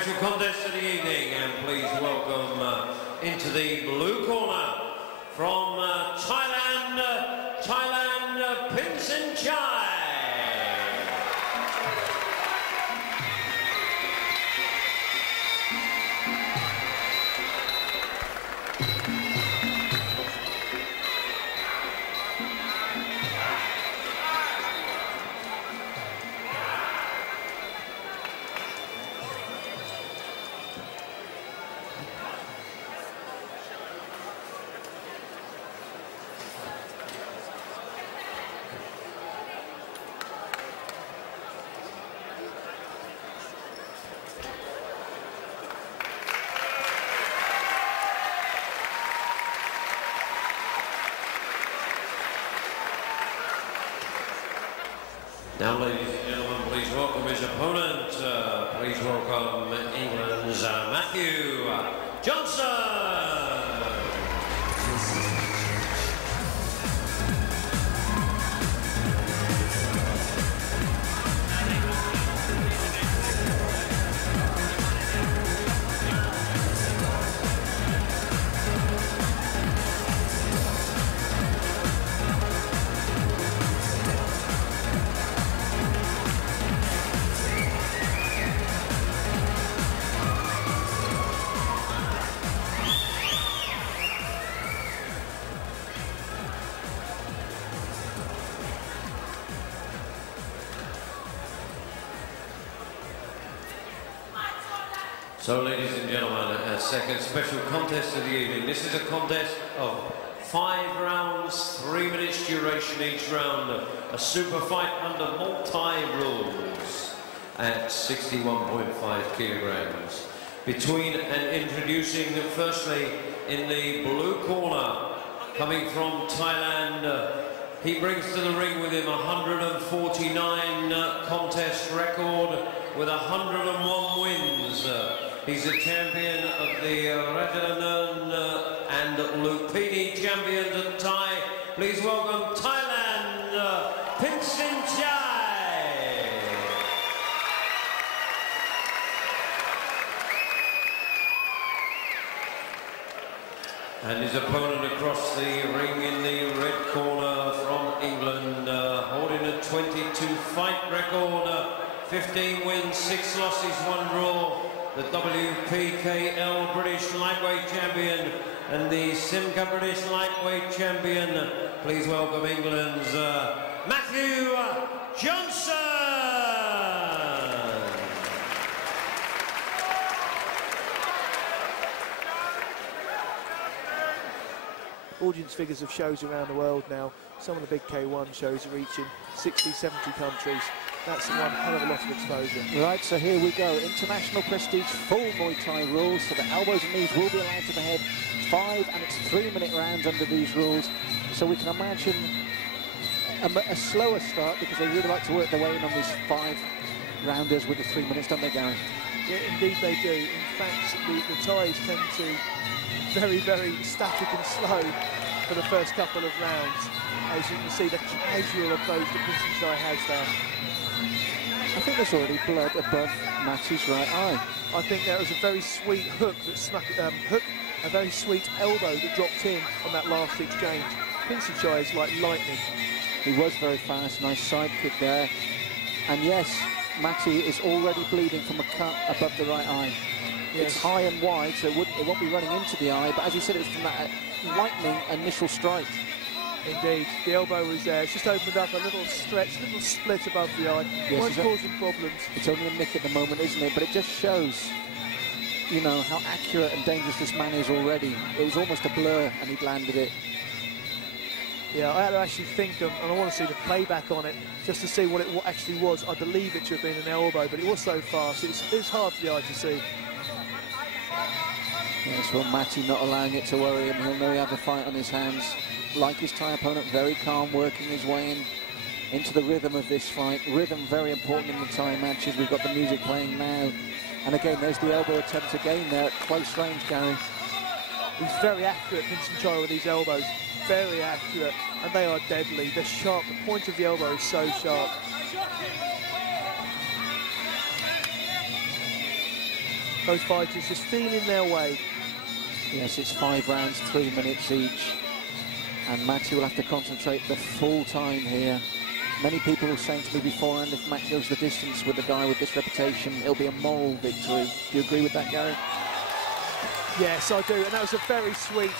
special contest of the evening, and please welcome into the blue corner from Thailand, Pinsinchi. Now, ladies and gentlemen, please welcome his opponent. Please welcome England's Matthew Johnson. So, ladies and gentlemen, a second special contest of the evening. This is a contest of 5 rounds, 3 minutes duration each round. A super fight under multi-rules at 61.5 kilograms. Between and introducing, firstly, in the blue corner, coming from Thailand, he brings to the ring with him a 149 contest record with 101 wins. He's a champion of the Rajanan and Lupini champions of Thai. Please welcome Thailand, Pinsinchi. And his opponent across the ring in the red corner from England, holding a 22-fight record, 15 wins, 6 losses, 1 draw. The WPKL British Lightweight Champion and the Simca British Lightweight Champion. Please welcome England's Matthew Johnson. Audience figures of shows around the world now. Some of the big K1 shows are reaching 60, 70 countries. That's one hell of a lot of exposure. Right, so here we go. International prestige, full Muay Thai rules. So the elbows and knees will be allowed to the head. 5 and it's 3-minute rounds under these rules. So we can imagine a slower start because they really like to work their way in on these 5-rounders with the 3 minutes, don't they, Gary? Yeah, indeed they do. In fact, the Thais tend to very, very static and slow for the first couple of rounds. As you can see, the casual approach that Pinsinchi has there. I think there's already blood above Matty's right eye. I think there was a very sweet hook that snuck, a very sweet elbow that dropped in on that last exchange. Pinsinchi is like lightning. He was very fast, nice side kick there. And yes, Matty is already bleeding from a cut above the right eye. Yes. It's high and wide, so it won't be running into the eye, but as you said, it was from that lightning initial strike. Indeed, the elbow was there. It's just opened up a little stretch, a little split above the eye. Yes, won't cause him problems. It's only a nick at the moment, isn't it? But it just shows, you know, how accurate and dangerous this man is already. It was almost a blur, and he'd landed it. Yeah, I had to actually think, and I want to see the playback on it, just to see what it actually was. I believe it should have been an elbow, but it was so fast. It's hard for the eye to see. Yes, well, Matty not allowing it to worry him. He'll know he had the fight on his hands. Like his Thai opponent, very calm, working his way into the rhythm of this fight. Rhythm very important in the Thai matches. We've got the music playing now. And again, there's the elbow attempt again there at close range, Gary. He's very accurate, Pinsinchi, with these elbows. Very accurate, and they are deadly. They're sharp. The point of the elbow is so sharp. Those fighters just feeling their way. Yes, it's 5 rounds, 3 minutes each. And Matthew will have to concentrate the full time here. Many people were saying to me beforehand, if Matt goes the distance with a guy with this reputation, it'll be a moral victory. Do you agree with that, Gary? Yes, I do. And that was a very sweet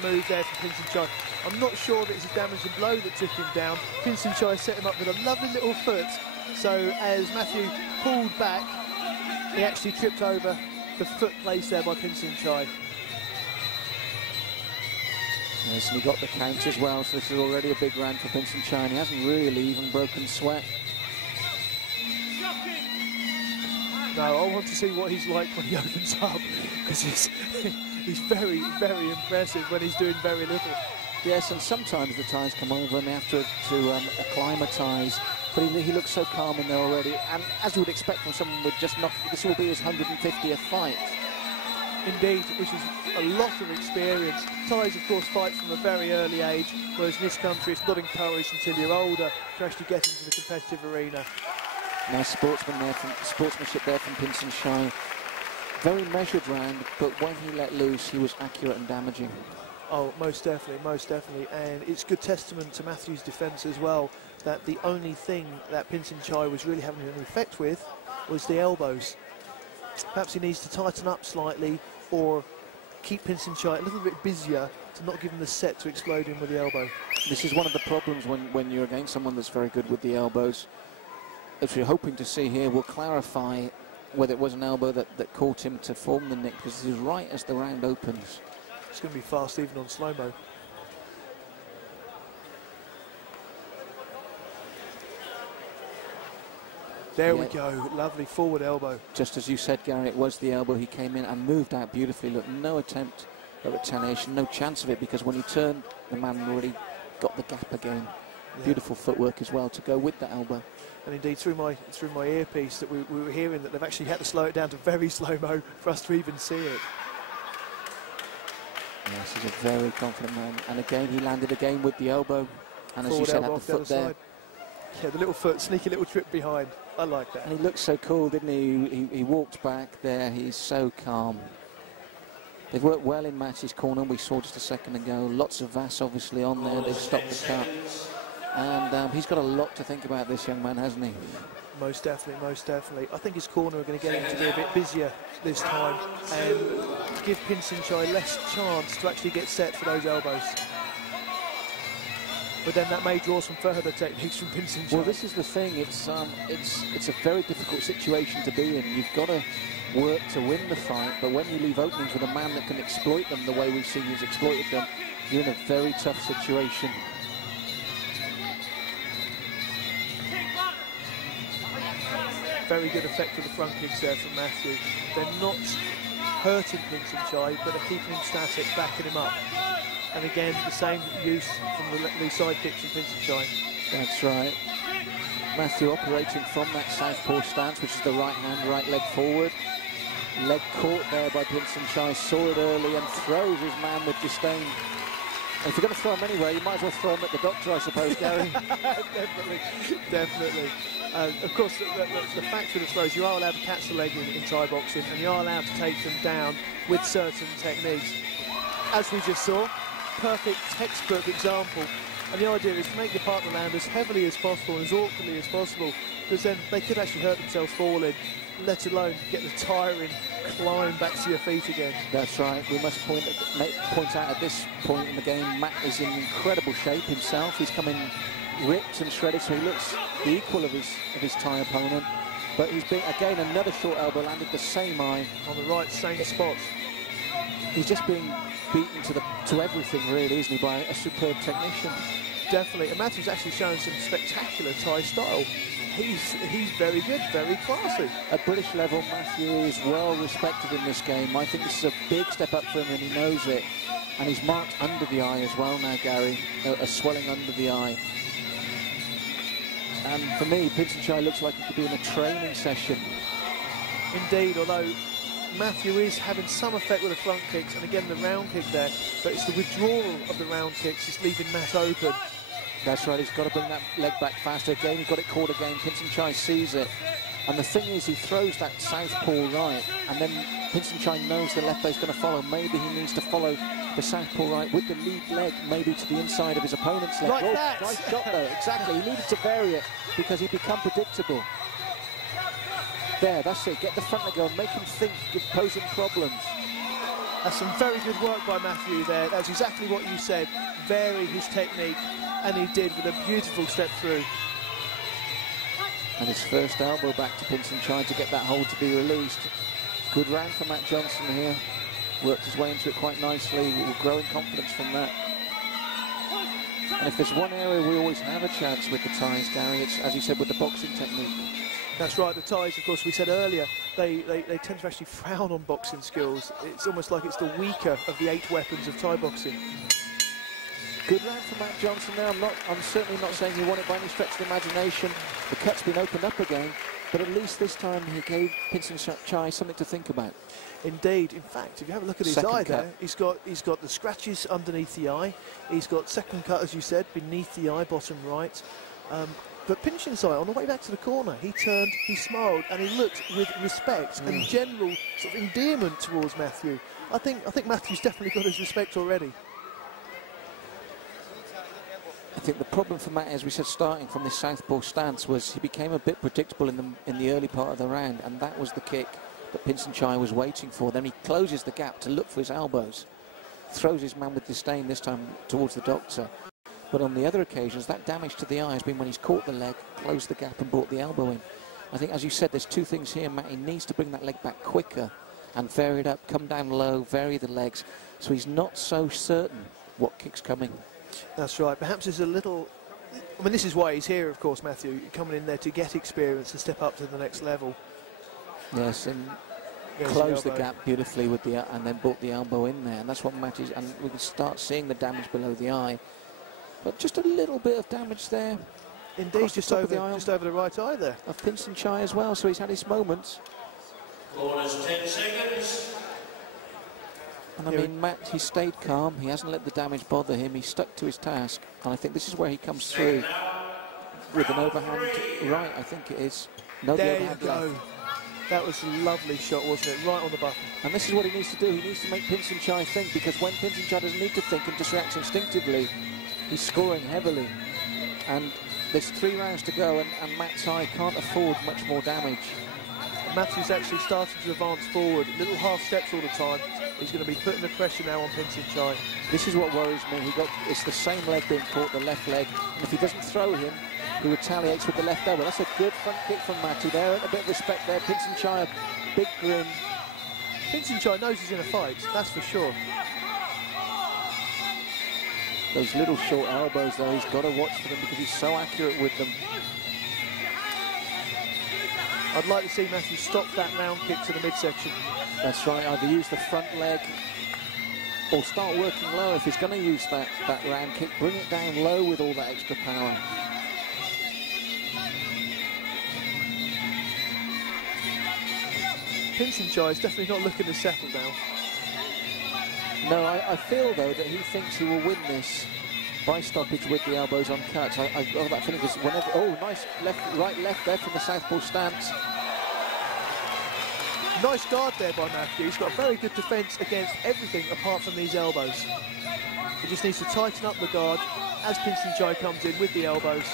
move there from Pinsinchi. I'm not sure that it's a damaging blow that took him down. Pinsinchi set him up with a lovely little foot. So as Matthew pulled back, he actually tripped over the foot placed there by Pinsinchi. Yes, and he got the count as well, so this is already a big round for Pinsinchi, and he hasn't really even broken sweat. No, I want to see what he's like when he opens up, because he's very, very impressive when he's doing very little. Yes, and sometimes the ties come over and they have to acclimatise, but he looks so calm in there already, and as you would expect from someone with just not, this will be his 150th fight. Indeed, which is a lot of experience. Ties, of course, fight from a very early age, whereas in this country it's not encouraged until you're older to actually get into the competitive arena. Nice sportsmanship there from Pinsinchi. Very measured round, but when he let loose, he was accurate and damaging. Oh, most definitely, and it's good testament to Matthew's defence as well, that the only thing that Pinsinchi was really having an effect with was the elbows. Perhaps he needs to tighten up slightly or keep Pinsinchi a little bit busier to not give him the set to explode him with the elbow. This is one of the problems when you're against someone that's very good with the elbows. As we're hoping to see here, we'll clarify whether it was an elbow that caught him to form the nick, because this is right as the round opens. It's going to be fast even on slow-mo. There we go, lovely forward elbow. Just as you said, Gary, it was the elbow. He came in and moved out beautifully. Look, no attempt at retaliation, no chance of it, because when he turned, the man already got the gap again. Yeah. Beautiful footwork as well to go with the elbow. And indeed, through my earpiece, that we were hearing that they've actually had to slow it down to very slow-mo for us to even see it. Yes, he's a very confident man. And again, he landed again with the elbow. And as forward you said, had the foot there. Side. Yeah, the little foot, sneaky little trip behind. I like that. And he looked so cool, didn't he? He walked back there. He's so calm. They've worked well in Matty's corner. We saw just a second ago. Lots of VAS obviously on there. They've stopped the cut. And he's got a lot to think about, this young man, hasn't he? Most definitely, most definitely. I think his corner are going to get him to be a bit busier this time and give Pinsinchi less chance to actually get set for those elbows. But then that may draw some further techniques from Pinsinchi. Well, this is the thing. It's a very difficult situation to be in. You've got to work to win the fight, but when you leave openings with a man that can exploit them the way we've seen he's exploited them, you're in a very tough situation. Very good effect of the front kicks there from Matthew. They're not hurting Pinsinchi, but they're keeping him static, backing him up. And again, the same use from the side kicks from Pinsinchi. That's right. Matthew operating from that southpaw stance, which is the right hand, right leg forward. Leg caught there by Pinsinchi, saw it early and throws his man with disdain. And if you're going to throw him anyway, you might as well throw him at the doctor, I suppose, Gary. Definitely. Of course, the fact of the throws, you are allowed to catch the leg in Thai boxing, and you are allowed to take them down with certain techniques. As we just saw, perfect textbook example. And the idea is to make your partner land as heavily as possible and as awkwardly as possible, because then they could actually hurt themselves falling, let alone get the tiring climb back to your feet again. That's right. We must point out at this point in the game, Matt is in incredible shape himself. He's coming ripped and shredded, so he looks the equal of his Thai opponent. But he's been, again, another short elbow landed the same eye. On the right, same spot. He's just being beaten to everything, really, isn't he, by a superb technician. Definitely. And Matthew's actually showing some spectacular Thai style. He's very good, very classy. At British level, Matthew is well respected in this game. I think this is a big step up for him, and he knows it. And he's marked under the eye as well now, Gary, a swelling under the eye. And for me, Pinsinchi looks like he could be in a training session. Indeed, although Matthew is having some effect with the front kicks, and again the round kick there, but it's the withdrawal of the round kicks just leaving Matt open. That's right, he's got to bring that leg back faster. Again, he got it caught again. Pinsinchi sees it. And the thing is, he throws that southpaw right, and then Pinsinchi knows the left leg's going to follow. Maybe he needs to follow the southpaw right with the lead leg, maybe to the inside of his opponent's leg. Like that. Nice shot though, exactly. He needed to vary it because he'd become predictable. There, that's it. Get the front leg on, make him think, pose him problems. That's some very good work by Matthew there. That's exactly what you said. Vary his technique, and he did with a beautiful step through. And his first elbow back to Pinsinchi to get that hold to be released. Good round for Matt Johnson here. Worked his way into it quite nicely. With growing confidence from that. And if there's one area we always have a chance with the Thais, Gary, it's, as you said, with the boxing technique. That's right, the Thais, of course, we said earlier, they tend to actually frown on boxing skills. It's almost like it's the weaker of the 8 weapons of Thai boxing. Good round for Matt Johnson there. I'm certainly not saying he won it by any stretch of the imagination. The cut's been opened up again, but at least this time he gave Pinsinchi something to think about. Indeed. In fact, if you have a look at his eye there, he's got the scratches underneath the eye. He's got second cut, as you said, beneath the eye, bottom right. But Pinsinchi, on the way back to the corner, he turned, he smiled, and he looked with respect and general sort of endearment towards Matthew. I think Matthew's definitely got his respect already. I think the problem for Matt, as we said, starting from this southpaw stance, was he became a bit predictable in the early part of the round, and that was the kick that Pinsinchi was waiting for. Then he closes the gap to look for his elbows, throws his man with disdain this time towards the doctor. But on the other occasions, that damage to the eye has been when he's caught the leg, closed the gap and brought the elbow in. I think, as you said, there's two things here, Matt. He needs to bring that leg back quicker and vary it up, come down low, vary the legs, so he's not so certain what kick's coming. That's right. Perhaps there's a little... I mean, this is why he's here, of course, Matthew, coming in there to get experience and step up to the next level. Yes, and close the gap beautifully with the and then brought the elbow in there, and that's what Matt is, and we can start seeing the damage below the eye. But just a little bit of damage there. Indeed, just over the right eye there. Of Pinsinchi as well, so he's had his moments. Corners 10 seconds. And I mean, Matt, he stayed calm. He hasn't let the damage bother him. He stuck to his task. And I think this is where he comes through with an overhand right, I think it is. No, there you go. Left. That was a lovely shot, wasn't it? Right on the button. And this is what he needs to do. He needs to make Pinsinchi think, because when Pinsinchi doesn't need to think and just reacts instinctively, he's scoring heavily. And there's 3 rounds to go, and Matt's eye can't afford much more damage. Matthew's actually starting to advance forward. Little half steps all the time. He's going to be putting the pressure now on Pinsinchi. This is what worries me. It's the same leg being caught, the left leg. And if he doesn't throw him, he retaliates with the left elbow. That's a good front kick from Matthew there. A bit of respect there. Pinsinchi, a big grin. Pinsinchi knows he's in a fight, that's for sure. Those little short elbows, though, he's got to watch for them because he's so accurate with them. I'd like to see Matthew stop that round kick to the midsection. That's right, either use the front leg or start working low. If he's going to use that round kick, bring it down low with all that extra power. Pinsinchi is definitely not looking to settle now. No, I feel, though, that he thinks he will win this by stoppage with the elbows on cuts. I've got that feeling because whenever... Oh, nice right left there from the southpaw stance. Nice guard there by Matthew. He's got a very good defence against everything apart from these elbows. He just needs to tighten up the guard as Pinsinchi comes in with the elbows.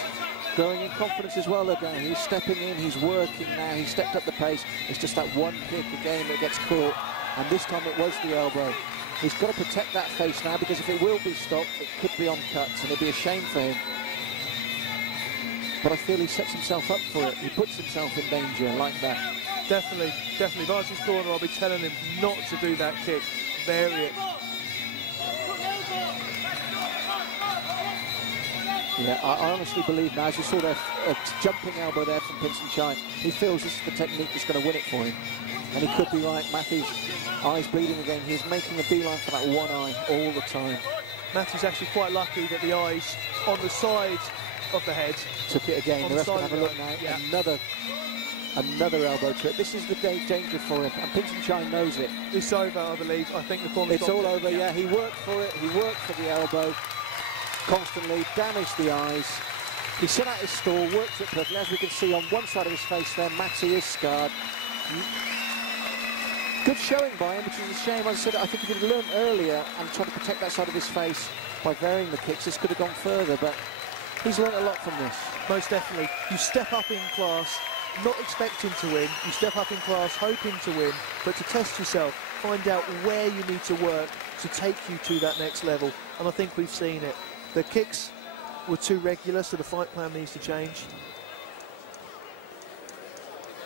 Growing in confidence as well, though, Gary. He's stepping in, he's working now, he's stepped up the pace. It's just that one kick again that gets caught, and this time it was the elbow. He's got to protect that face now, because if it will be stopped, it could be on cuts, and it'd be a shame for him. But I feel he sets himself up for it. He puts himself in danger like that. Definitely, definitely. Varsi's corner, I'll be telling him not to do that kick. Vary it. Yeah, I honestly believe now, as you saw there, a jumping elbow there from Pinsinchi, he feels this is the technique that's going to win it for him. And he could be right. Matthew's eyes bleeding again. He's making a beeline for that one eye all the time. Matthew's actually quite lucky that the eye's on the side of the head. Took it again. The ref can have a look now. Yeah. Another elbow to it. This is the danger for him, and Pinsinchi knows it. It's over, I believe. I think the corner. It's all over. Yeah, he worked for it. He worked for the elbow constantly, damaged the eyes, He set out his stall, worked it perfectly. As we can see on one side of his face there, Matty is scarred. Good showing by him, which is a shame. As I said, I think if he'd learned earlier and tried to protect that side of his face by varying the kicks, this could have gone further, but he's learned a lot from this. Most definitely. You step up in class, not expecting to win. You step up in class, hoping to win, but to test yourself, find out where you need to work to take you to that next level. And I think we've seen it. The kicks were too regular, so the fight plan needs to change.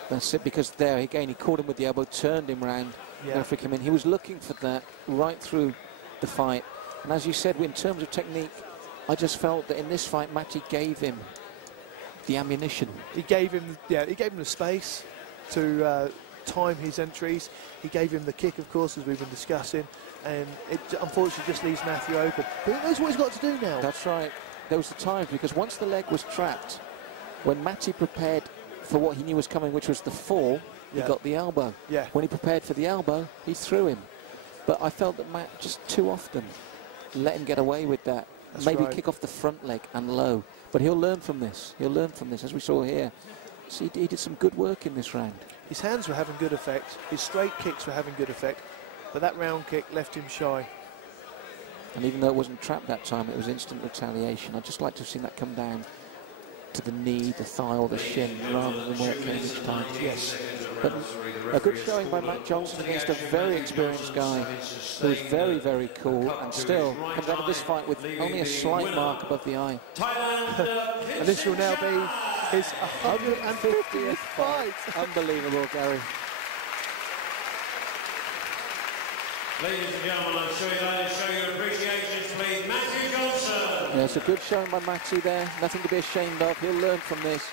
That's it, because there again he caught him with the elbow, turned him round. Yeah. Referee came in. He was looking for that right through the fight. And as you said, in terms of technique, I just felt that in this fight, Matty gave him the ammunition. He gave him, he gave him the space to time his entries. He gave him the kick, of course, as we've been discussing, and it unfortunately just leaves Matthew open. But he knows what he's got to do now. That's right. There was the time, because once the leg was trapped, when Matty prepared for what he knew was coming, which was the fall, he got the elbow. Yeah. When he prepared for the elbow, he threw him. But I felt that Matt just too often let him get away with that. That's Maybe right. kick off the front leg and low. But he'll learn from this. He'll learn from this, as we saw here. So he did some good work in this round. His hands were having good effect. His straight kicks were having good effect. But that round kick left him shy. And even though it wasn't trapped that time, it was instant retaliation. I'd just like to have seen that come down to the knee, the thigh or the shin, rather than where it came each time. Yes. But a good showing by Matt Johnson against a very experienced guy who is very, very cool, and still comes out of this fight with only a slight mark above the eye. And this will now be his 150th fight. Unbelievable, Gary. Ladies and gentlemen, I'm sure you'd like to show your appreciation, please. Matthew Johnson. Yeah, it's a good showing by Matty there. Nothing to be ashamed of. He'll learn from this.